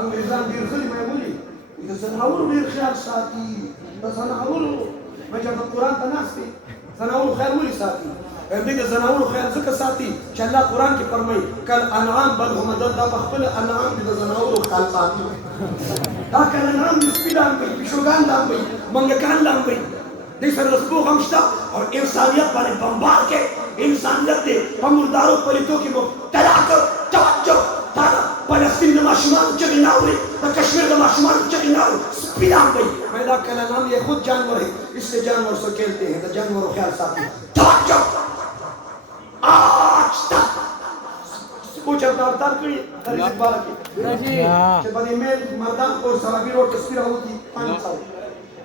انګریزان ډېر غلي معمولي د زناورو ډېر خیال ساتي د زناورو مجه د قرآن ته ناست دی زناورو خیال ولې ساتي دوی د زناورو خیال ځکه ساتي چې الله قرآن کې فرمایي کل انعام بل هم دا په خپل انعام د زناورو خیال ساتي دا کل انعام د سپي لامبي پیشوګان لامبي منګکان لامبي دې سره د خپلو غم شته او انسانیت باندې بمبار کې انسانیت دی په مردارو پلیتو کې مبتلا کړ توجه دا فلسطین د ماشومانو چغې ناوري د کشمیر د ماشومانو چغې ناوري سپي لامبي میدا کل انعام یہ خود جانور ہے اس سے جانور سے کھیلتے ہیں تو جانوروں خیال ساتھی توجه آج تک پوچھ اپنا افطار کری خرید اقبال کی چه بدی میل مردان کو سرابی روڈ تصویر ہوتی 500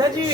نجي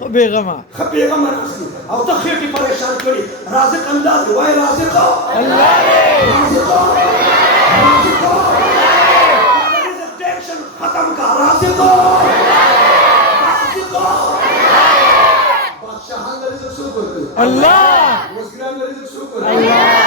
بيغما خبيغه مناسي او تخير کی پریشان کړي رازق الله دی وای رازق الله رازق ټینشن ختم کا رازق بادشاہان رزق شو کوي الله وزیران رزق شو کوي الله